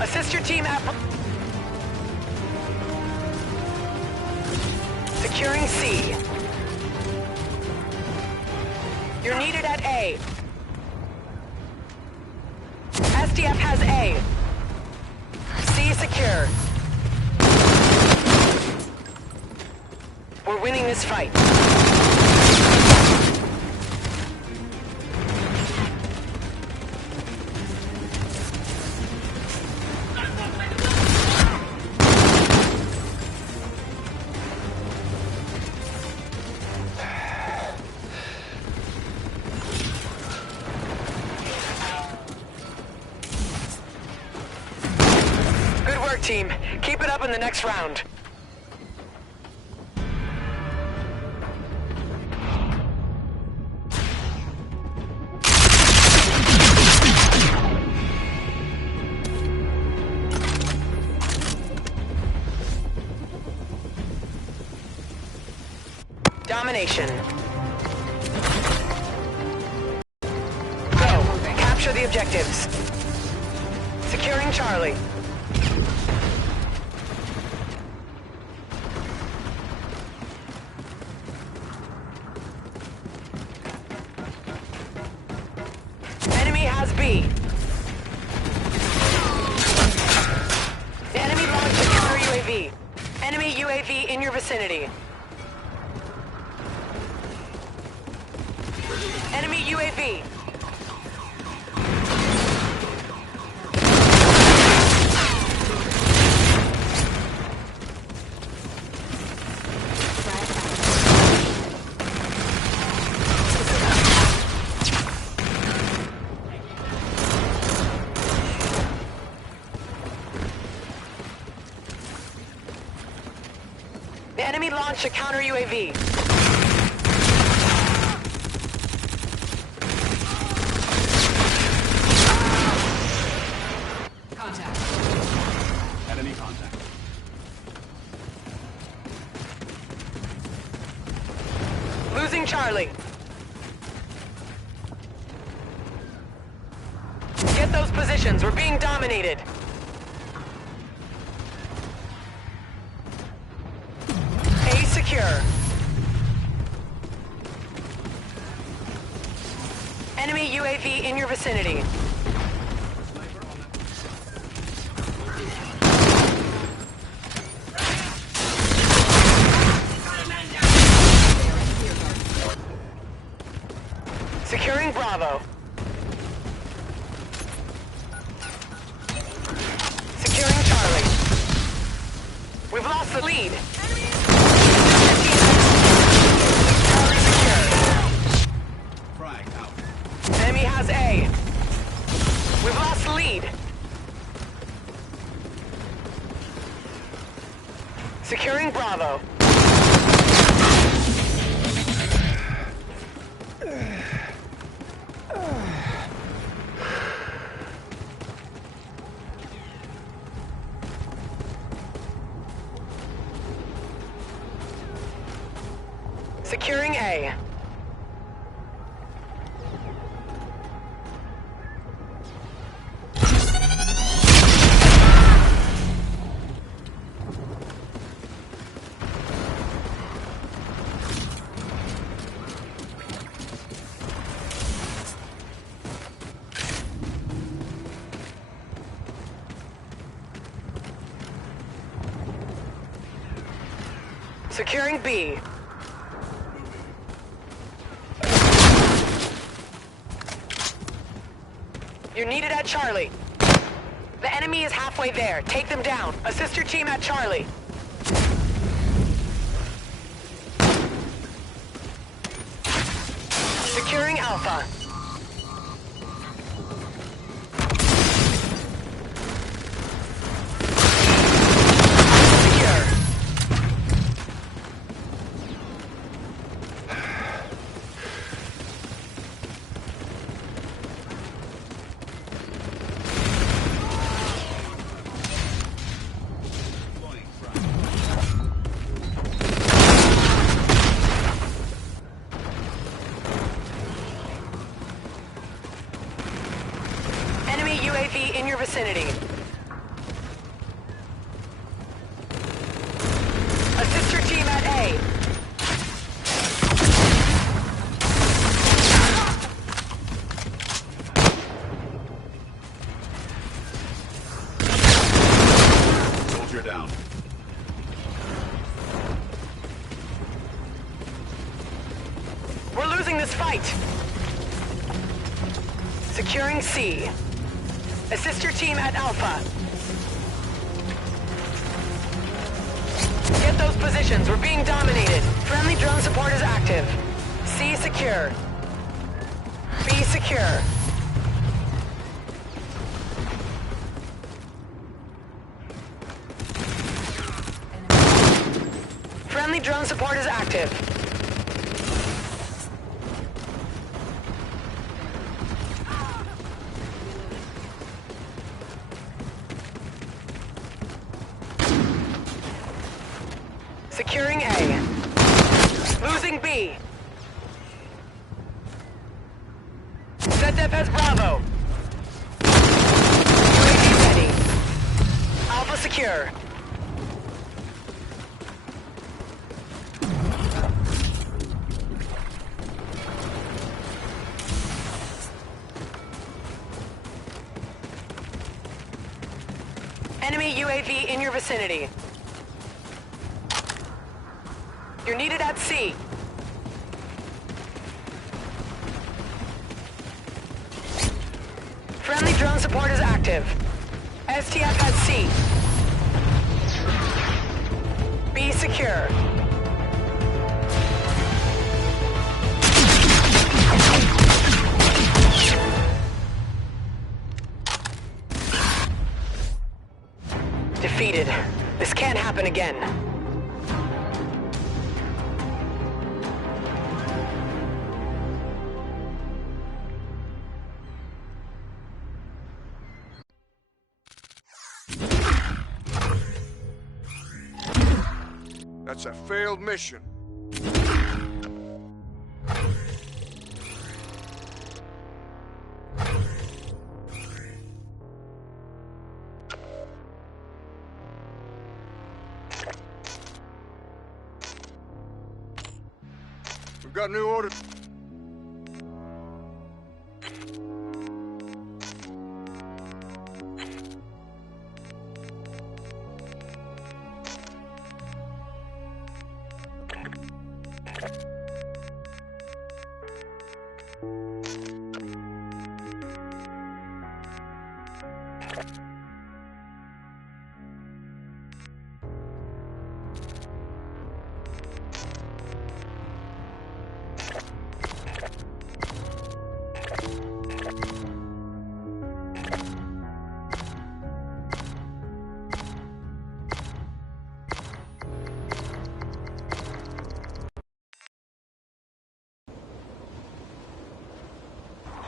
Assist your team at... Securing C. You're needed at A. SDF has A. C secure. We're winning this fight. Good work, team. Keep it up in the next round. Domination. Go. Capture the objectives. Securing Charlie. Enemy has B. The enemy launched a counter UAV. Enemy UAV in your vicinity. Enemy UAV. The enemy launched a counter UAV. Enemy contact. Losing Charlie. Get those positions. We're being dominated. A secure. Enemy UAV in your vicinity. Securing Bravo. Securing Charlie. We've lost the lead. Charlie secure. Frag out. Enemy has A. We've lost the lead. Securing Bravo. Securing A. Securing B. You're needed at Charlie. The enemy is halfway there. Take them down. Assist your team at Charlie. Securing Alpha. UAV in your vicinity. down. We're losing this fight. Securing C. Assist your team at Alpha. Get those positions. We're being dominated. Friendly drone support is active. C secure. B secure. Friendly drone support is active. Securing A. Losing B. ZDEF has Bravo. UAV ready. Alpha secure. Enemy UAV in your vicinity. You're needed at C. Friendly drone support is active. STF has C. B secure. Defeated. This can't happen again. That's a failed mission. We've got new orders.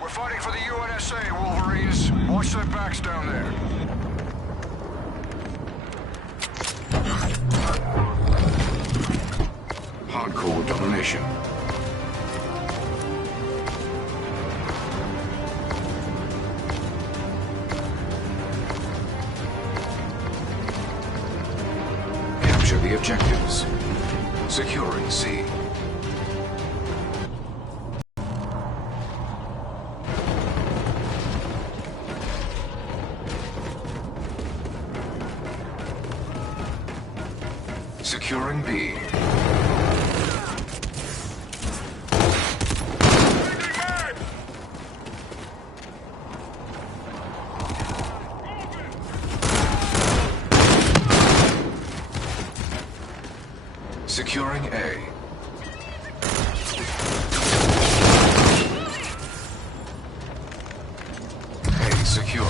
We're fighting for the UNSA, Wolverines. Watch their backs down there. Hardcore domination. Capture the objectives. Securing C. Securing B. Securing A. A secure.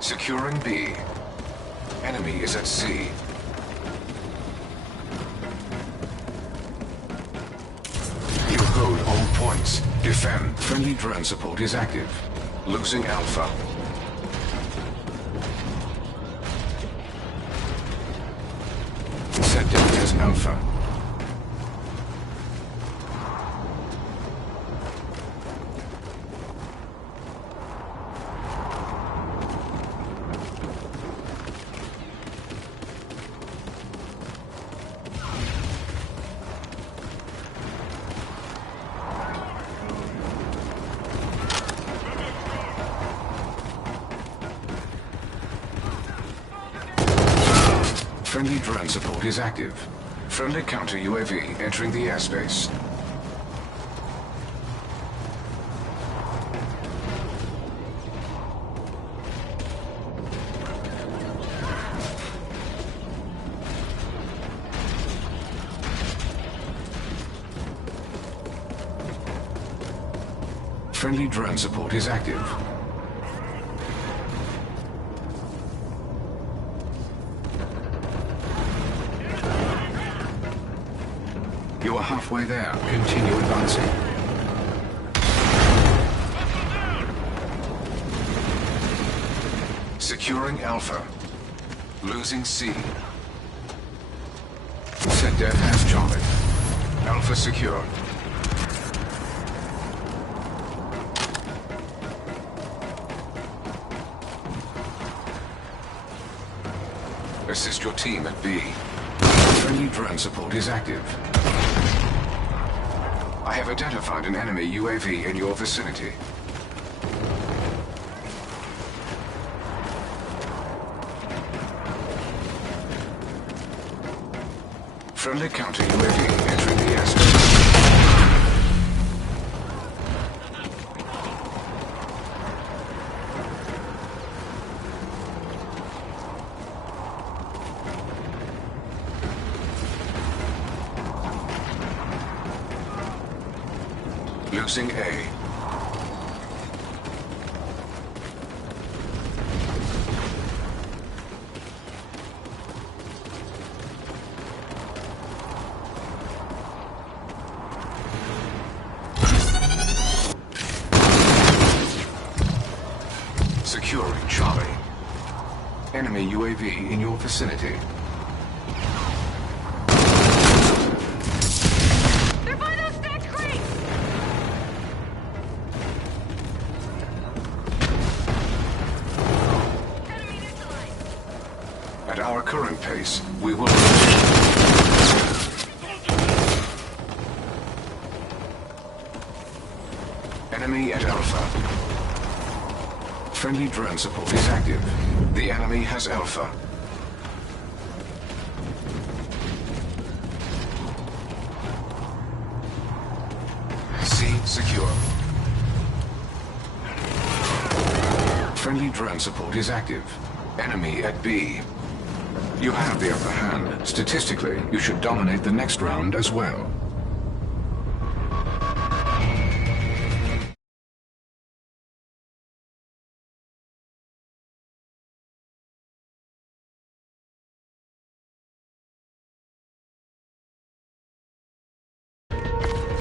Securing B. Enemy is at C. You hold all points. Defend. Friendly drone support is active. Losing Alpha. Set down as Alpha. Friendly drone support is active. Friendly counter UAV entering the airspace. Friendly drone support is active. You are halfway there. Continue advancing. Securing Alpha. Losing C. Set dead as Charlie. Alpha secure. Assist your team at B. Friendly drone support is active. I have identified an enemy UAV in your vicinity. Friendly counter UAV entering the airspace. Losing A. Securing Charlie. Enemy UAV in your vicinity. They're by those stacked crates! Enemy neutralized! At our current pace, we will... Enemy at Alpha. Friendly drone support is active. The enemy has Alpha. C secure. Friendly drone support is active. Enemy at B. You have the upper hand. Statistically, you should dominate the next round as well.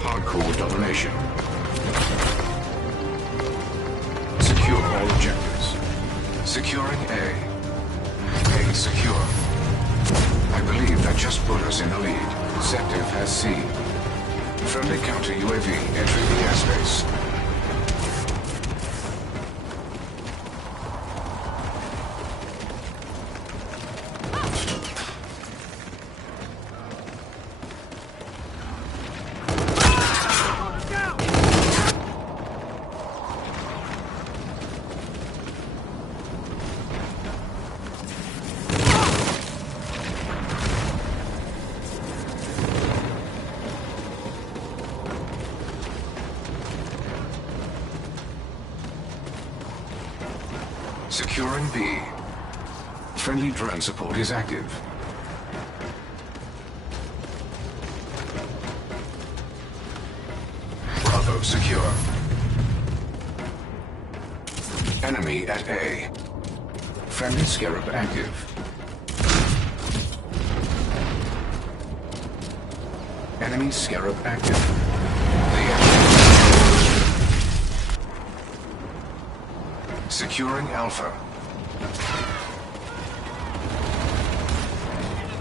Hardcore domination. Secure all objectives. Securing A. A secure. I believe that just put us in the lead. Sective has C. Friendly counter UAV entering the airspace. Securing B. Friendly drone support is active. Bravo secure. Enemy at A. Friendly Scarab active. Enemy Scarab active. The enemy. Securing Alpha.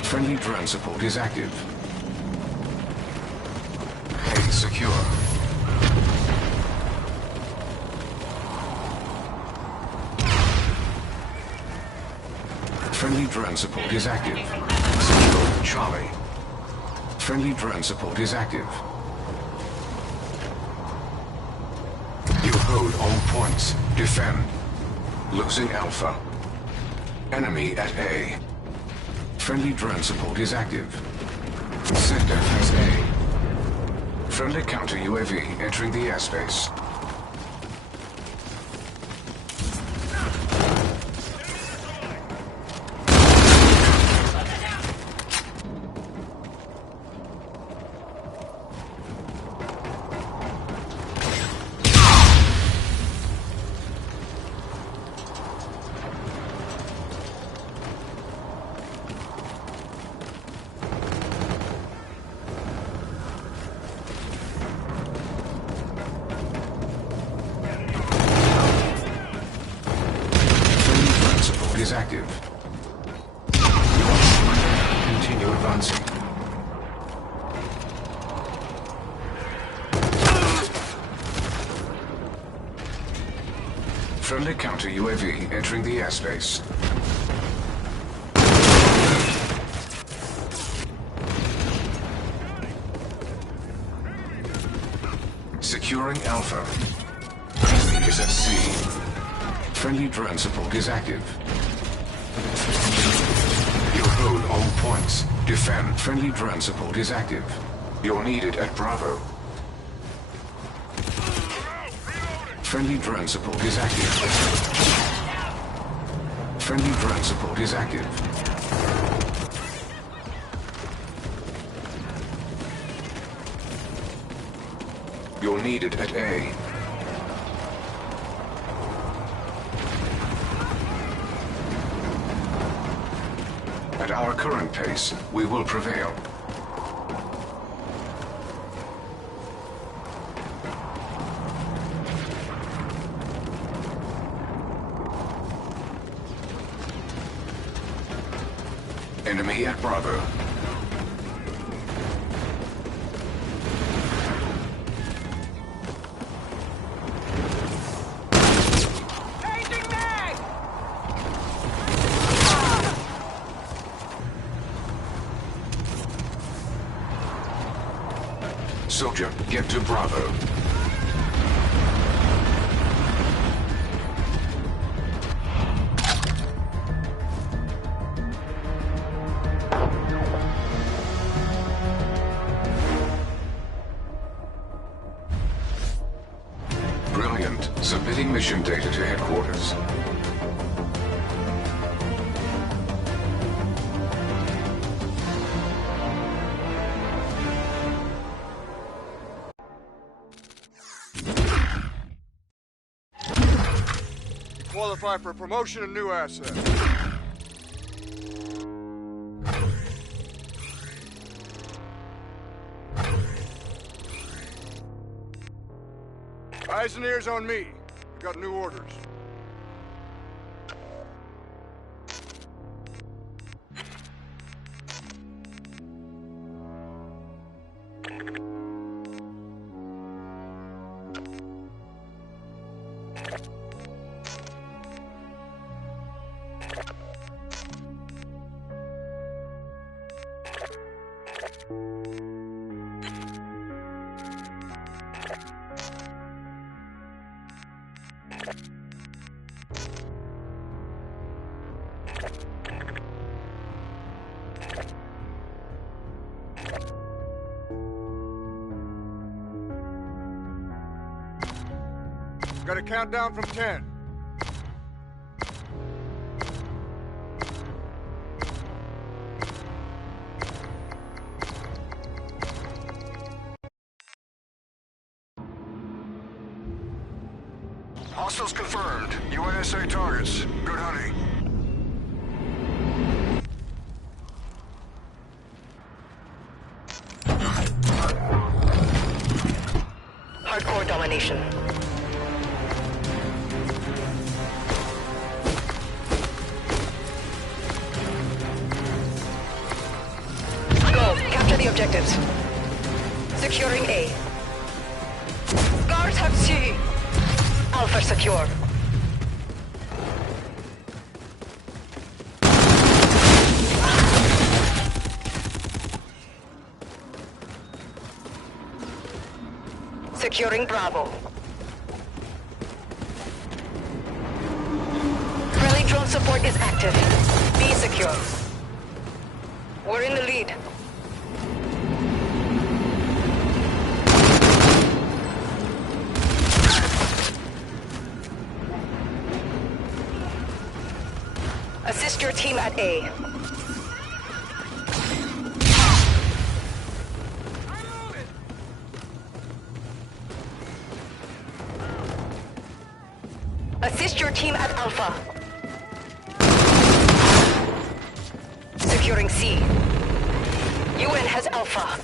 Friendly drone support is active. A secure. Friendly drone support is active. Secure Charlie. Friendly drone support is active. You hold all points. Defend. Losing Alpha. Enemy at A. Friendly drone support is active. Sector has A. Friendly counter UAV entering the airspace. Is active. Continue advancing. Friendly counter UAV entering the airspace. Securing Alpha. Enemy is at C. Friendly drone support is active. You hold all points. Defend. Friendly drone support is active. You're needed at Bravo. Friendly drone support is active. Friendly drone support is active. You're needed at A. At our current pace, we will prevail. Enemy at Bravo. Soldier, get to Bravo. Brilliant. Submitting mission data to headquarters. Qualify for promotion and new assets. Eyes and ears on me. I got new orders. Got a countdown from 10. Hostiles confirmed. UNSA targets. Good hunting. Hardcore domination. Go. Capture the objectives. Securing A. Guards have C. Alpha secure. Securing Bravo. Friendly drone support is active. Be secure. We're in the lead. Assist your team at A. Assist your team at Alpha. Securing C. UN has Alpha.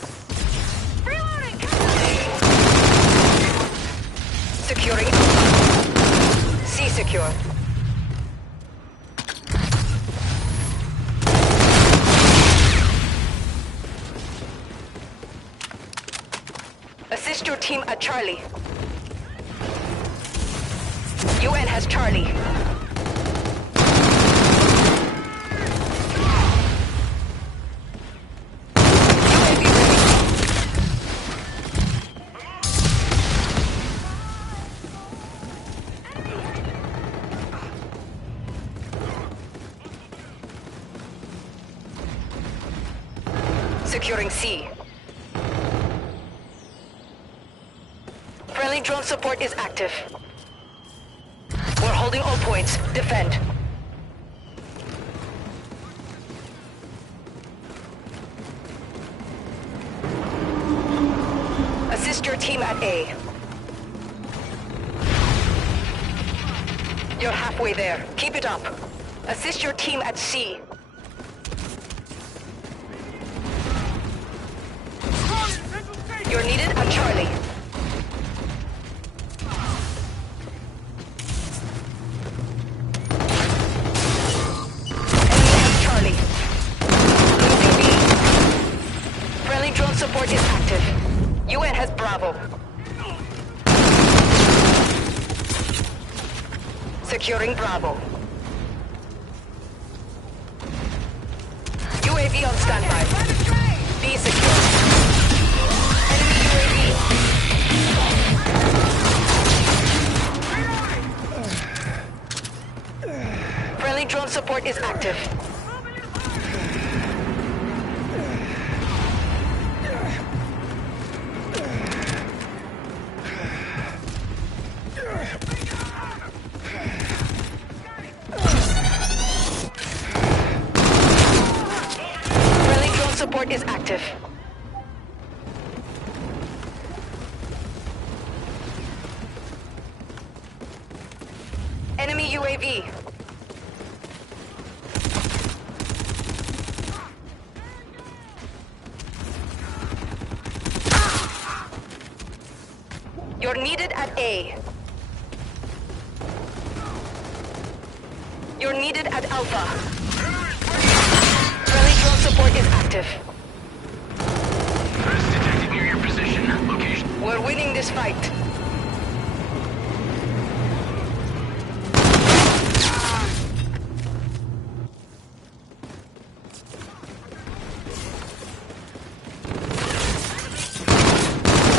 Reloading! Securing Alpha. C secure. Assist your team at Charlie. UN has Charlie. UAV ready. Securing C. Friendly drone support is active. We're holding all points. Defend. Assist your team at A. You're halfway there. Keep it up. Assist your team at C. You're needed at Charlie. Support is active. UN has Bravo. Securing Bravo. UAV on standby. B secure. Enemy UAV. Friendly drone support is active. Support is active. Enemy UAV. You're needed at A. You're needed at Alpha. Friendly drone support is active. Threats detected near your position. Location. We're winning this fight.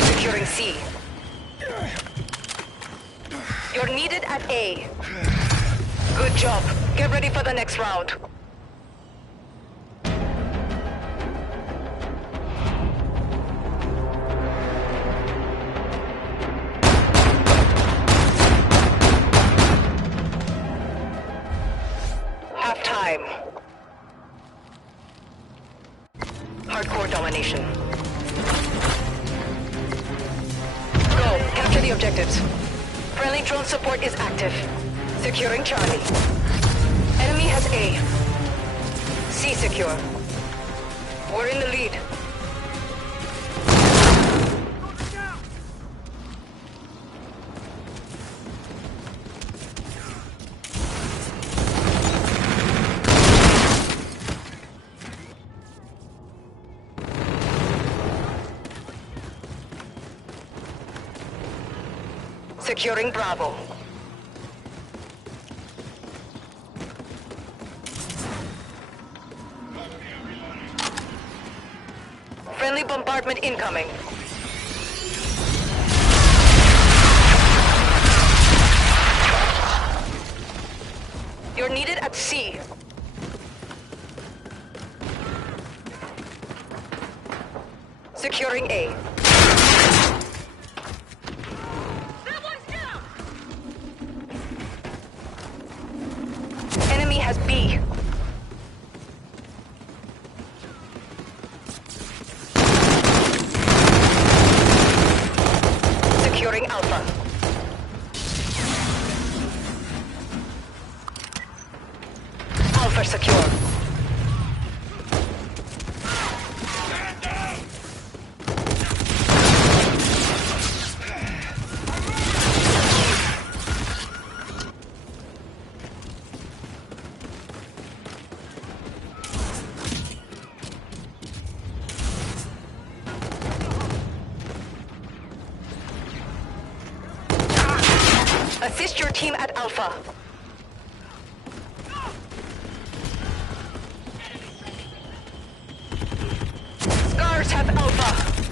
Securing C. You're needed at A. Good job. Get ready for the next round. Half-time. Hardcore domination. Go. Capture the objectives. Friendly drone support is active. Securing Charlie. Enemy has A. C secure. We're in the lead. Securing Bravo. Friendly bombardment incoming. You're needed at C. Securing A. Enemy has B. Securing Alpha. Alpha secure. Assist your team at Alpha. Scars have Alpha.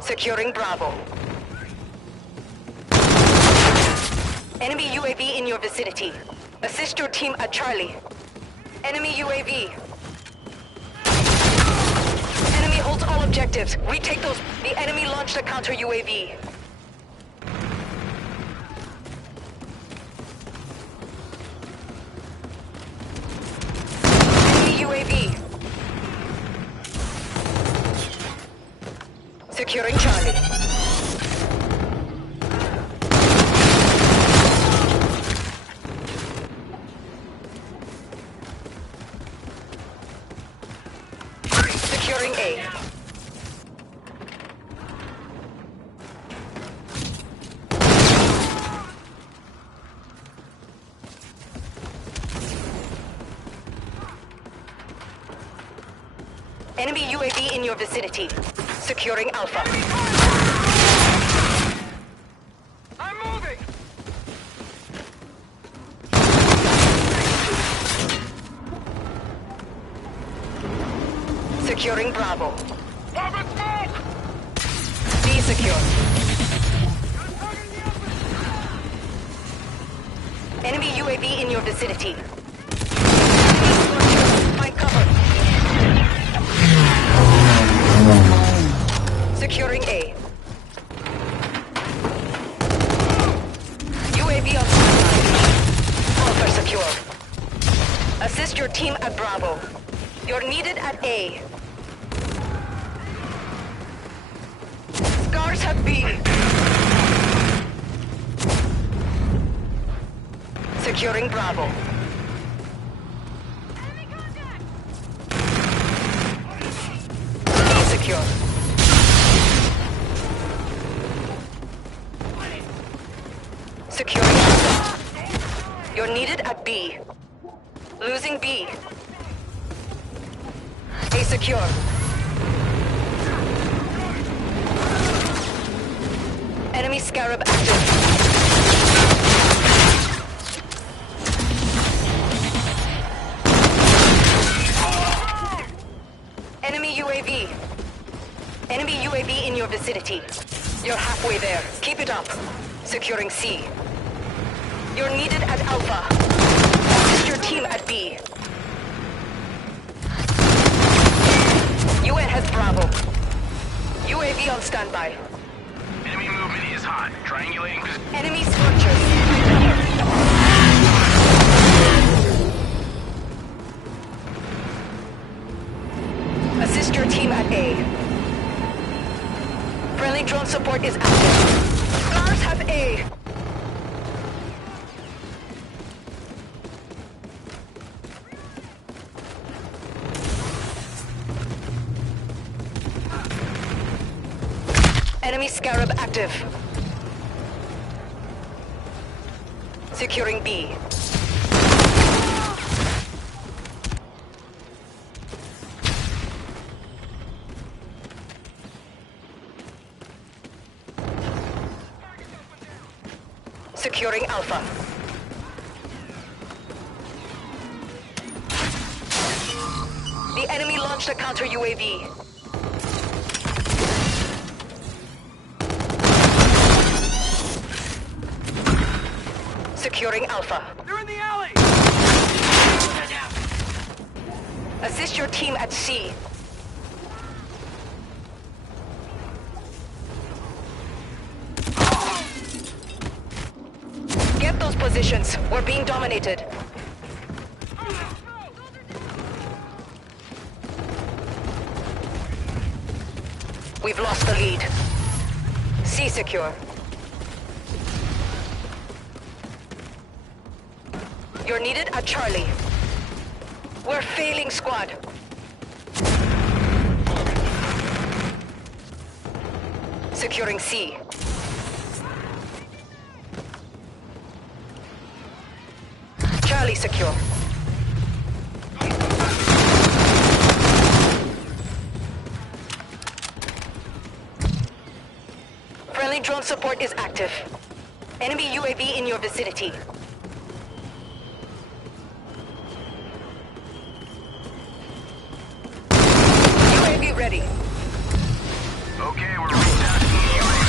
Securing Bravo. Enemy UAV in your vicinity. Assist your team at Charlie. Enemy UAV. Enemy holds all objectives. Retake those. The enemy launched a counter UAV. Enemy UAV. Securing Charlie. Securing A. Enemy UAV in your vicinity. Securing Alpha. I'm moving! Securing Bravo. Pop and smoke! B secure. Enemy UAV in your vicinity. Enemy structure. Find cover. Securing A. UAV on standby. Alpha secure. Assist your team at Bravo. You're needed at A. Scars have B. Securing Bravo. B secure. Securing Alpha. You're needed at B. Losing B. A secure. Enemy Scarab active. Enemy UAV. Enemy UAV in your vicinity. You're halfway there. Keep it up. Securing C. You're needed at Alpha. Assist your team at B. UN has Bravo. UAV on standby. Enemy movement is hot. Triangulating position. Enemy structures. Assist your team at A. Friendly drone support is active. Scars have A. Enemy Scarab active. Securing B. Securing Alpha. The enemy launched a counter UAV. Securing Alpha. They're in the alley! Assist your team at C. Get those positions. We're being dominated. We've lost the lead. C secure. You're needed at Charlie. We're failing, squad. Securing C. Charlie secure. Friendly drone support is active. Enemy UAV in your vicinity. UAV ready. Okay, we're retasking the UAV.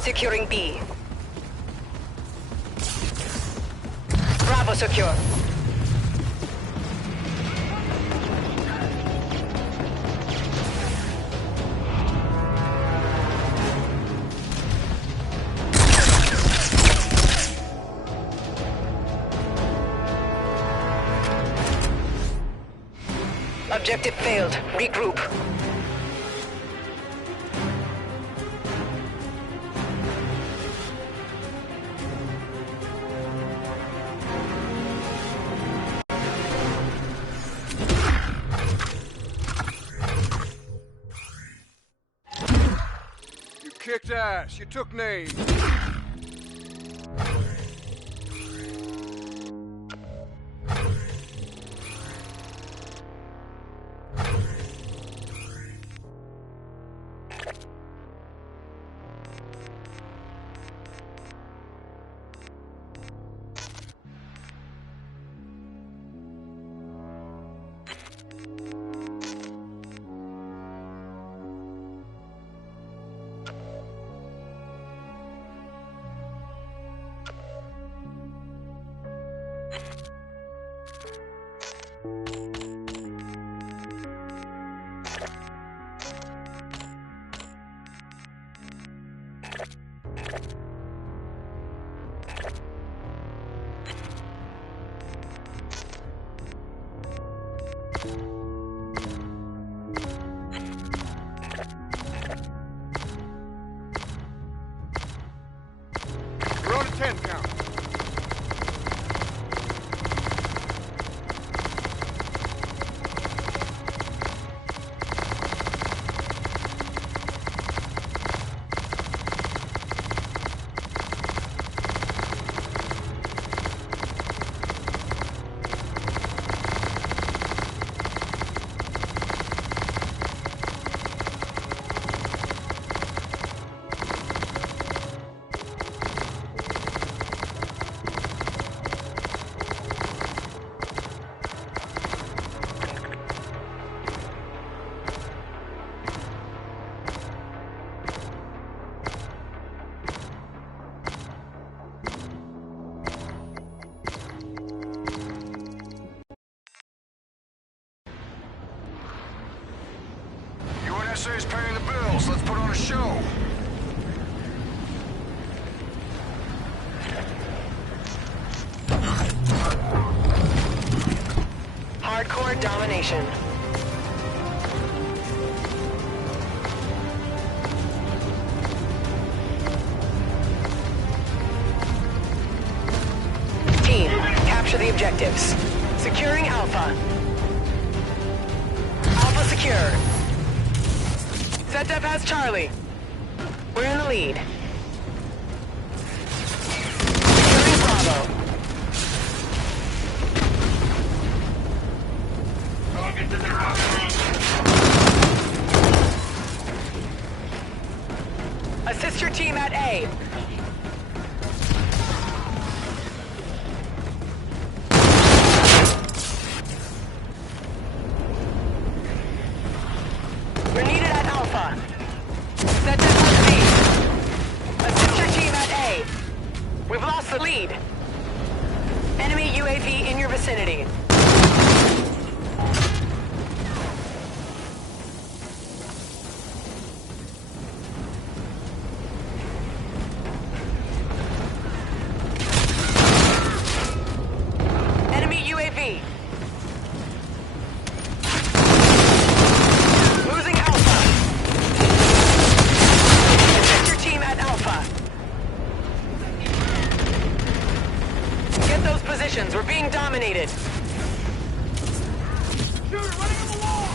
Securing B. Bravo secure. Objective failed. Regroup. You kicked ass. You took names. We're on a 10 count. UNSA's paying the bills. Let's put on a show. Hardcore domination. Team, capture the objectives. Securing Alpha. Alpha secure. ZDEF has Charlie. We're in the lead. Securing Bravo. Assist your team at A. We're needed at Alpha. Set that on B. Assist your team at A. We've lost the lead. Enemy UAV in your vicinity. dominated. Shooter running on the wall!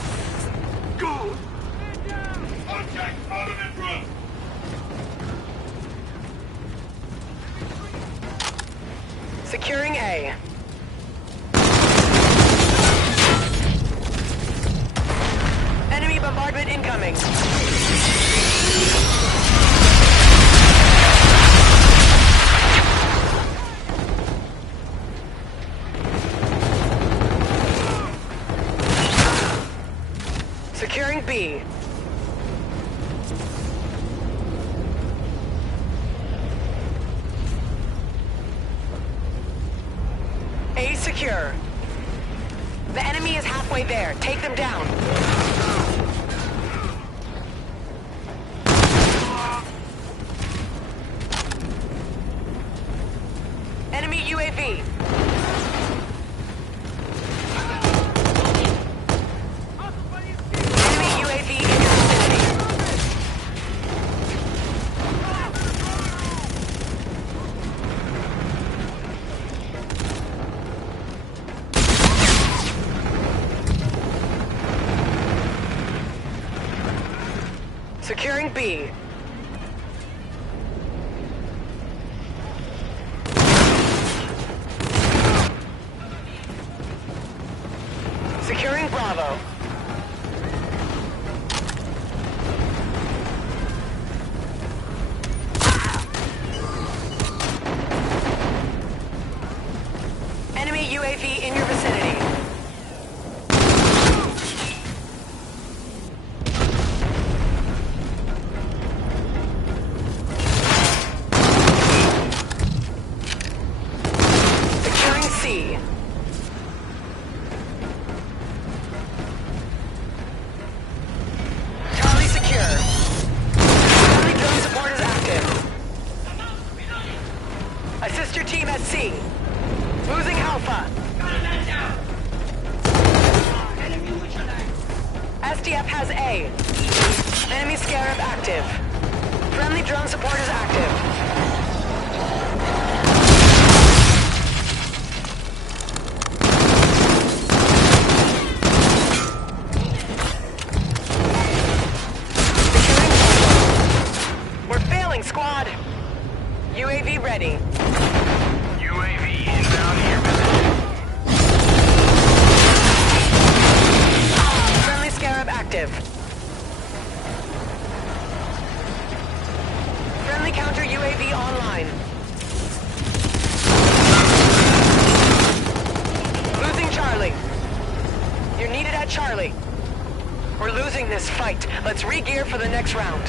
Go! Man down! Contact bottom and roof! Securing A. Enemy bombardment incoming. Securing B. A secure. The enemy is halfway there. Take them down. Enemy UAV. Enemy UAV in your vicinity. Securing B. Securing Bravo. Enemy UAV in your vicinity. Securing C. Charlie secure. Charlie drone support is active. Assist your team at C. Losing Alpha. SDF has A. Enemy Scarab active. Friendly drone support is active. We're failing, squad. UAV ready. UAV inbound to your position. Friendly Scarab active. Friendly counter UAV online. Losing Charlie. You're needed at Charlie. We're losing this fight. Let's re-gear for the next round.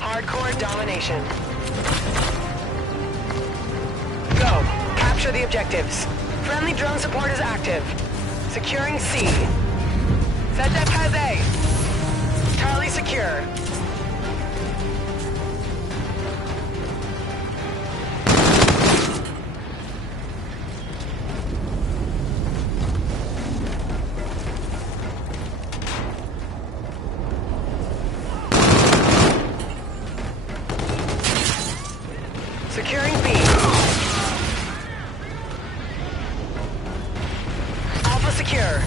Hardcore domination. Go. Capture the objectives. Friendly drone support is active. Securing C. ZDF has A. Charlie secure. Securing B. Alpha secure.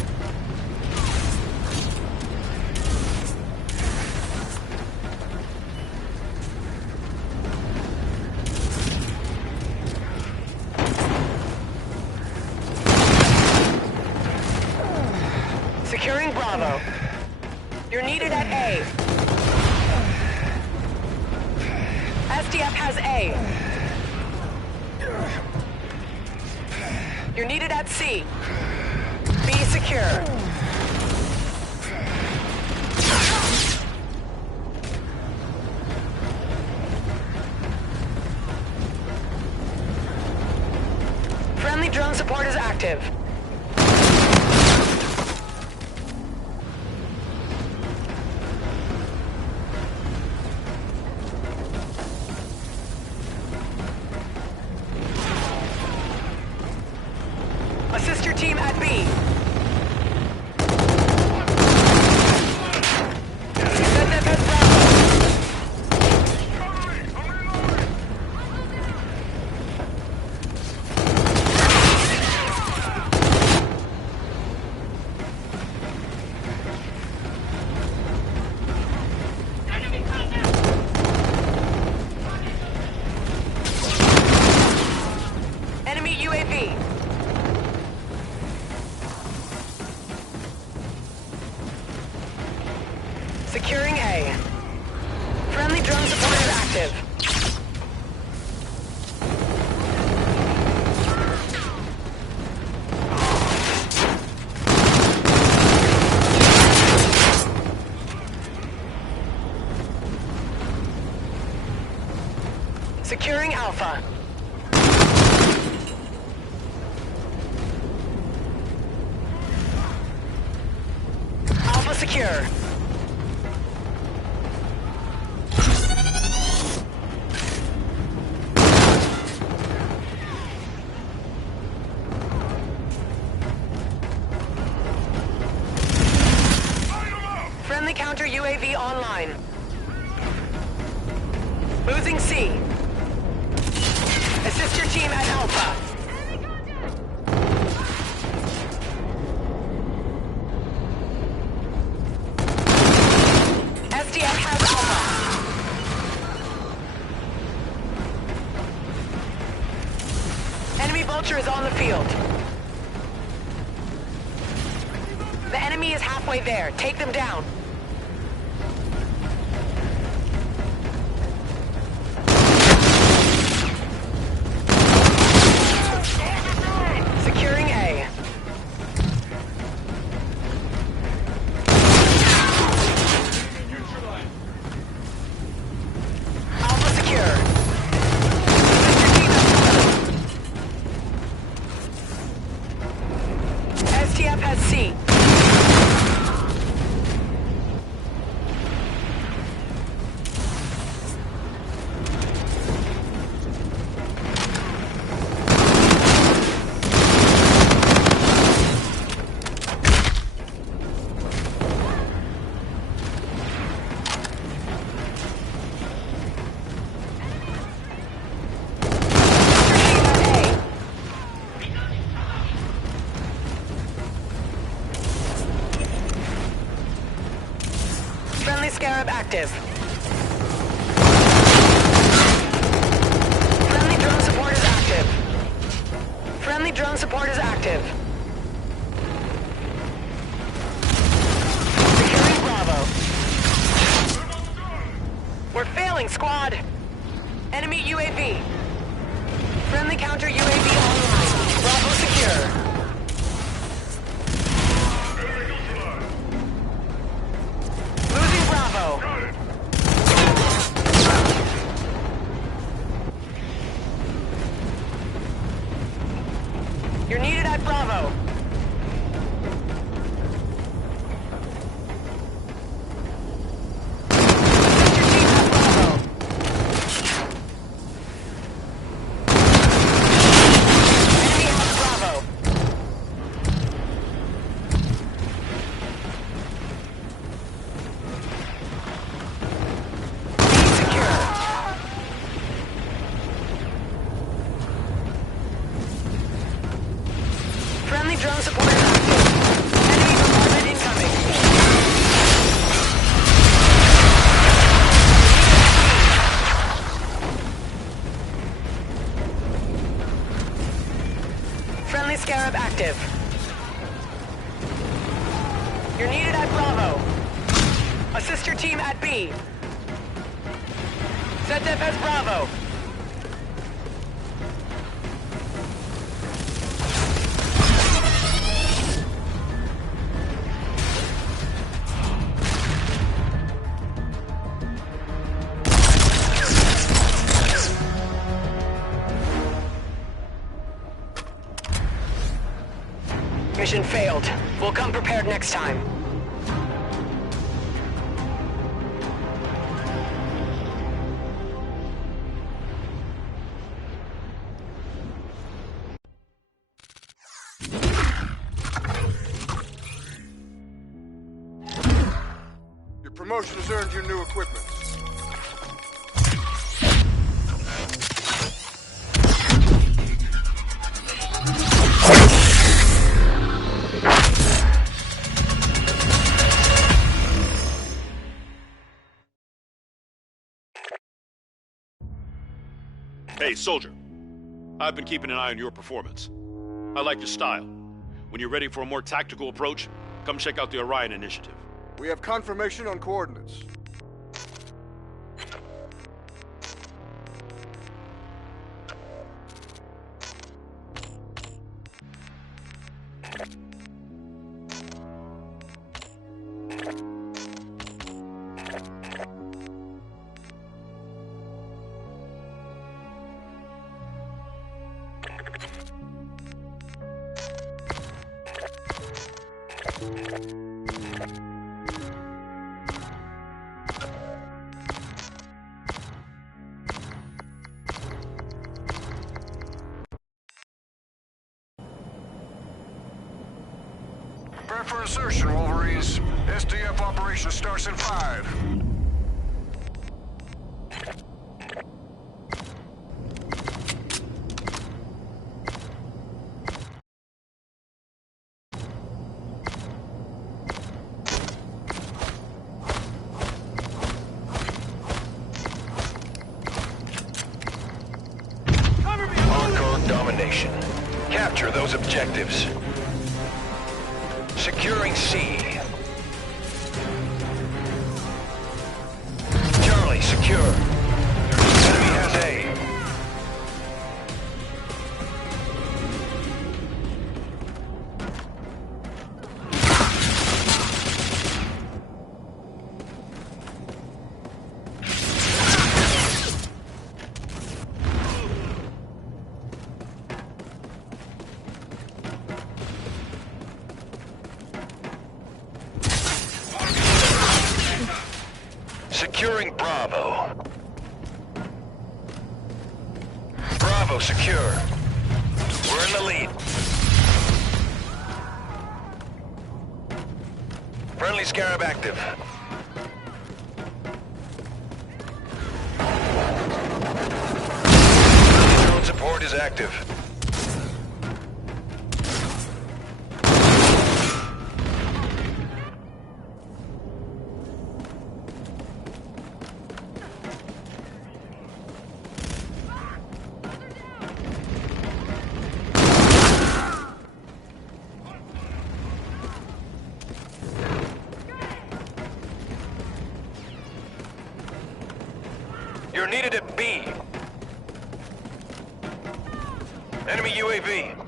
Securing Bravo. You're needed at A. SDF has A. You're needed at C. B secure. Friendly drone support is active. team at B. ZF has Bravo. Enemy UAV. Securing A. Friendly drone support is active. Securing Alpha. Alpha secure. Friendly counter UAV online. Losing C. Assist your team at Alpha. SDF has Alpha. Enemy Vulture is on the field. The enemy is halfway there. Take them down. Securing A. Alpha secure. STF has C. Friendly Scarab active. Friendly drone support is active. Friendly drone support is active. Securing Bravo. We're failing, squad. Enemy UAV. Friendly counter UAV online. Bravo secure. Losing Bravo. You're needed at Bravo. Friendly drone support is active. Enemy bombardment incoming. Friendly Scarab active. You're needed at Bravo. Assist your team at B. ZF has Bravo. Mission failed. We'll come prepared next time. promotion has earned you new equipment. Hey, soldier. I've been keeping an eye on your performance. I like your style. When you're ready for a more tactical approach, come check out the Orion Initiative. We have confirmation on coordinates. Prepare for insertion, Wolverines. SDF operation starts in 5. Hardcore domination. Capture those objectives. Securing C. Charlie, secure. Enemy has A. Securing Bravo. Bravo secure. We're in the lead. Friendly Scarab active. Drone support is active. You're needed at B. Enemy UAV.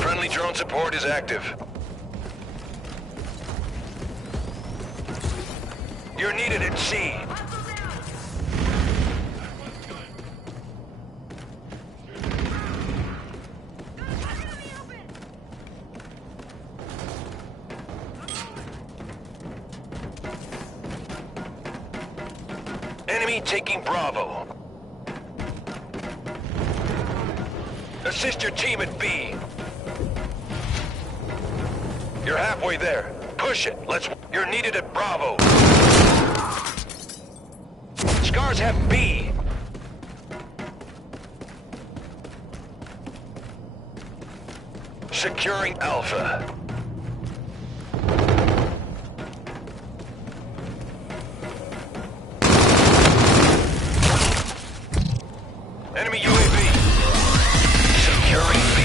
Friendly drone support is active. You're needed at C. Enemy taking Bravo. Assist your team at B. You're halfway there. Push it. You're needed at Bravo. Scars have B. Securing Alpha. Enemy UAV. Securing B.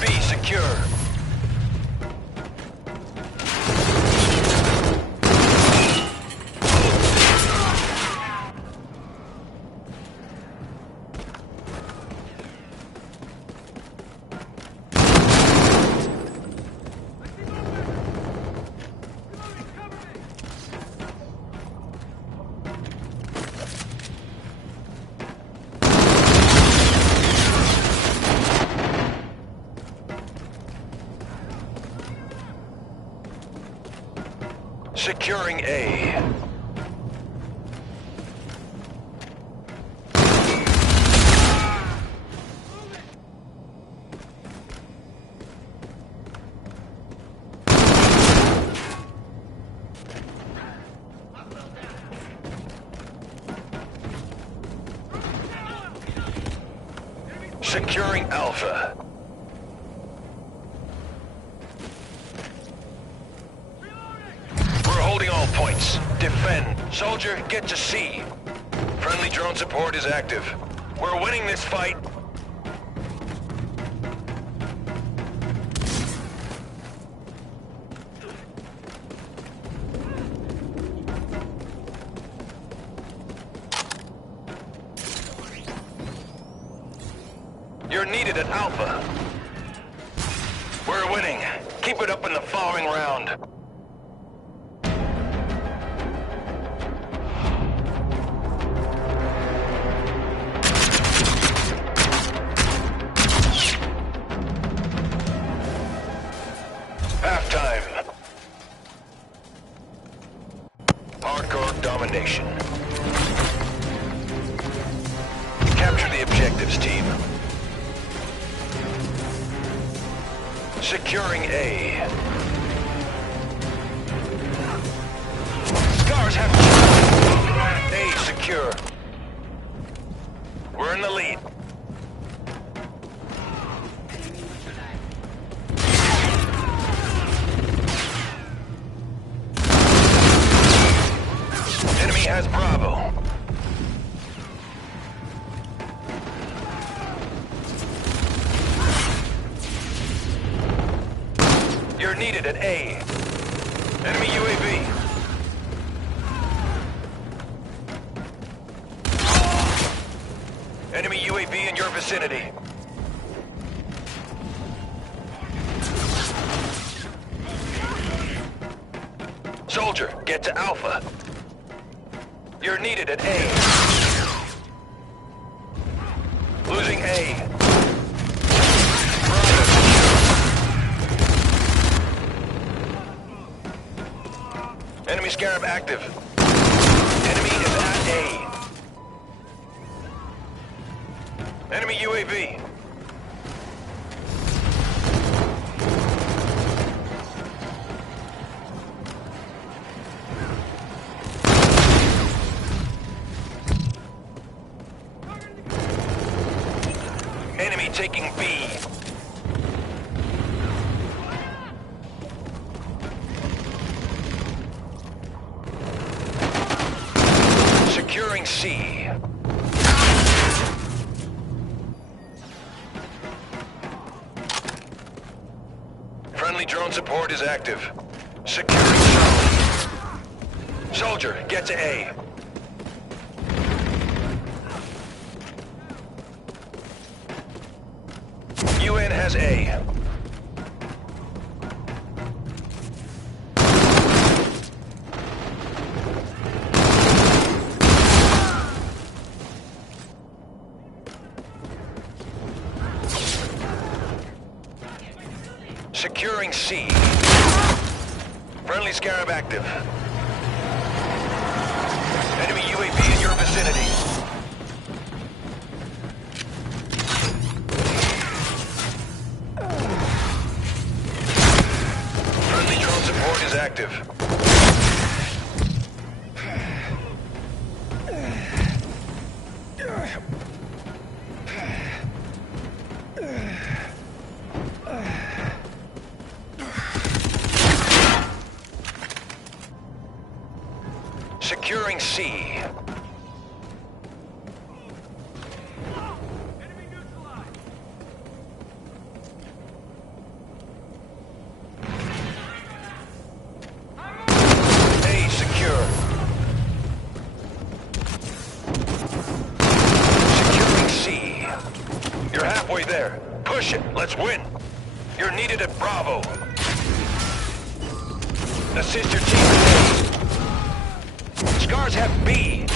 B secure. Securing A. Securing Alpha. We're holding all points. Defend. Soldier, get to C. Friendly drone support is active. We're winning this fight. You're needed at Alpha. We're winning. Keep it up in the following round. Halftime. Hardcore domination. Capture the objectives, team. Securing A. Scars have A secure. We're in the lead. Enemy has Bravo. You're needed at A. Enemy UAV. Enemy UAV in your vicinity. Soldier, get to Alpha. You're needed at A. Losing A. Enemy Scarab active. Enemy is at A. Enemy UAV. Enemy taking B. Securing C. Friendly drone support is active. Securing Charlie. Soldier, get to A. UN has A. Securing C. Friendly Scarab active. Enemy UAV in your vicinity. Friendly drone support is active. Securing C. A secure. Securing C. You're halfway there. Push it. Let's win. You're needed at Bravo. Assist your team at A. Scars have B.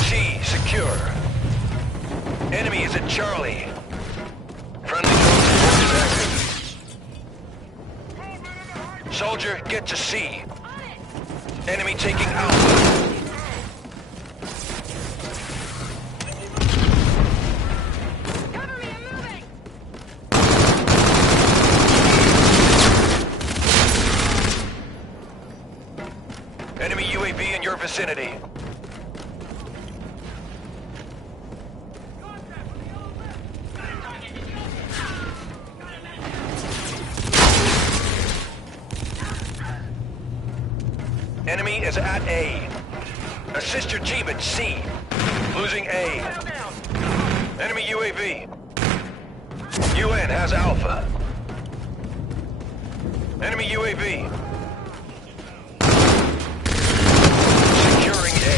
C secure. Enemy is at Charlie. Soldier, get to C. Enemy taking Alpha. Cover me, I'm moving! Enemy UAV in your vicinity. Enemy is at A. Assist your team at C. Losing A. Enemy UAV. UN has Alpha. Enemy UAV. Securing A.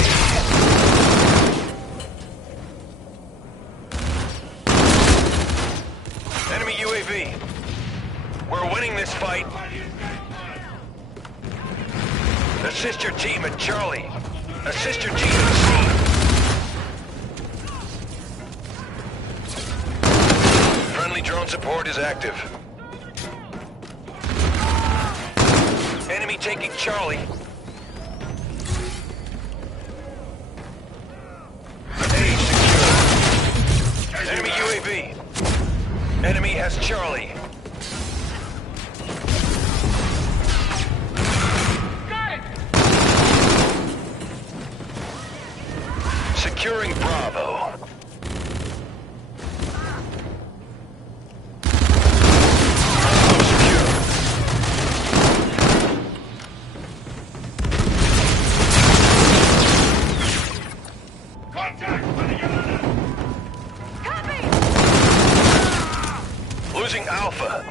Enemy UAV. We're winning this fight. Assist your team at Charlie. Assist your team at C. Friendly drone support is active. Enemy taking Charlie. A secure. Enemy UAV. Enemy has Charlie. Securing Bravo. Bravo secure. Contact! Copy! Losing Alpha.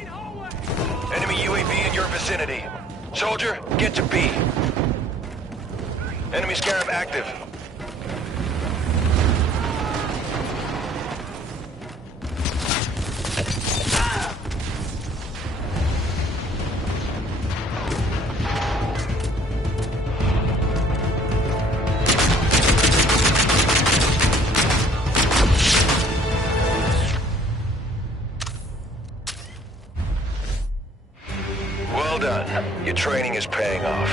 Enemy UAV in your vicinity. Soldier, get to B. Enemy Scarab active. Well done. Your training is paying off.